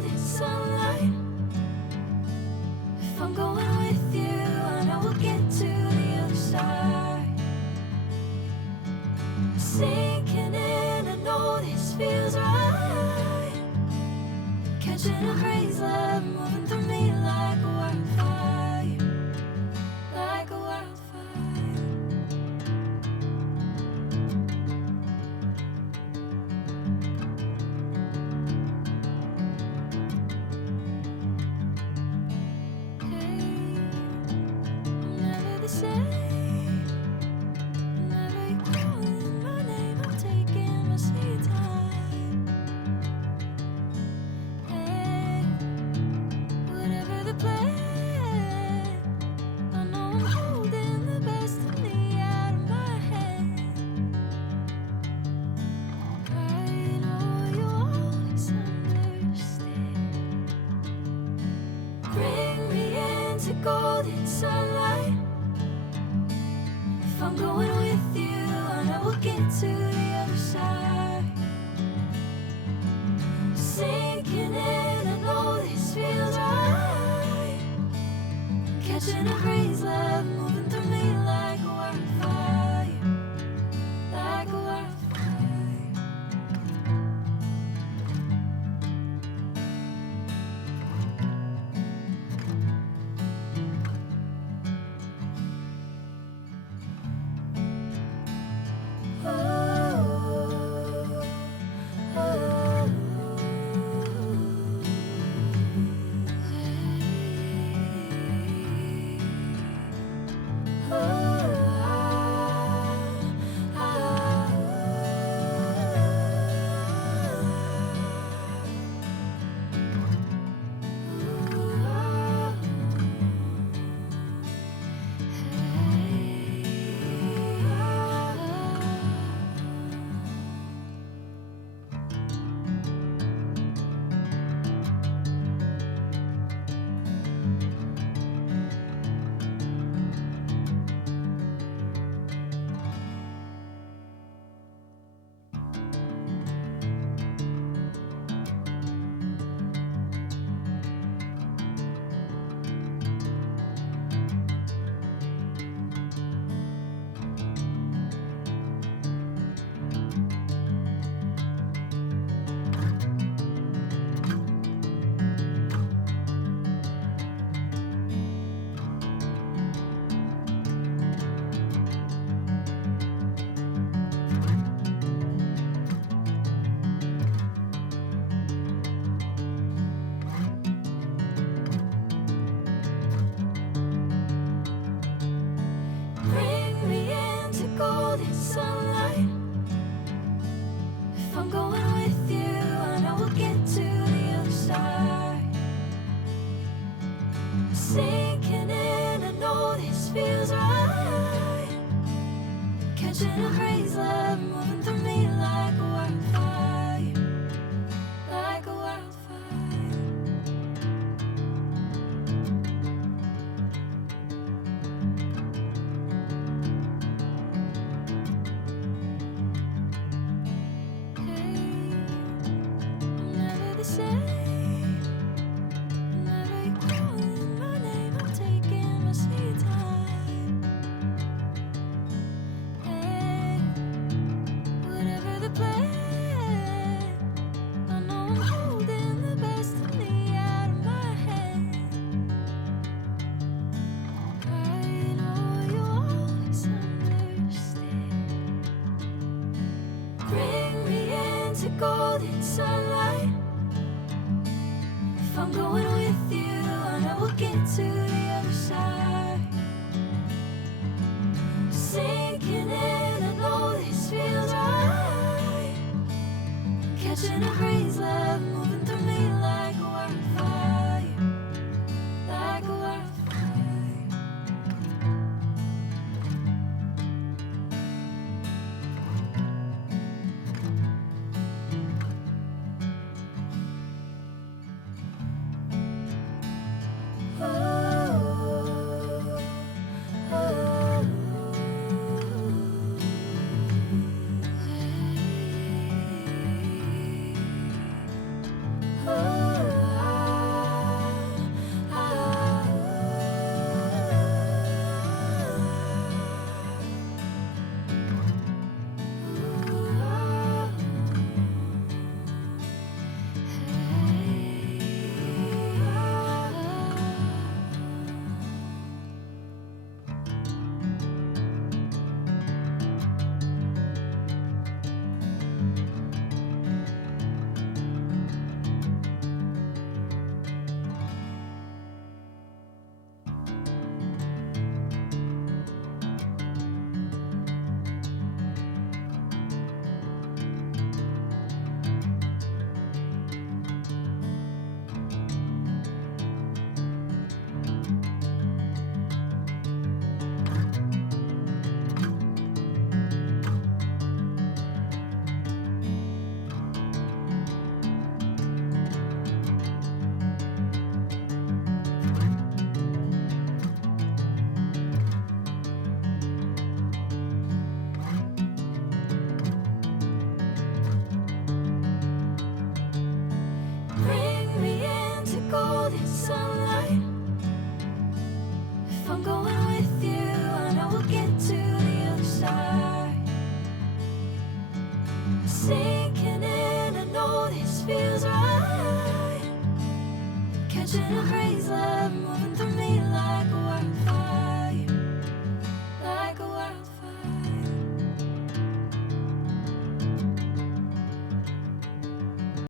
golden sunlight. If I'm going with you, I know we'll get to the other side. Sinking in, I know this feels right. Catching a breeze, love moving through me like a wildfire, like a wildfire. Golden sunlight. If I'm going with you, I know we'll get to the other side. Sinking in, I know this feels right. Catching a breeze, love moving through me like a wildfire, like a wildfire. Golden sunlight. If I'm going with you, I know we'll get to the other side. Sinking in, I know this feels right. Catching a breeze, love moving through me like a wildfire, like a wildfire. Golden sunlight. If I'm going with you, I know we'll get to the other side. Sinking in, I know this feels right. Catching a breeze, love moving through me like a wildfire, like a wildfire. Oh. feels right. Catching a craze, love moving through me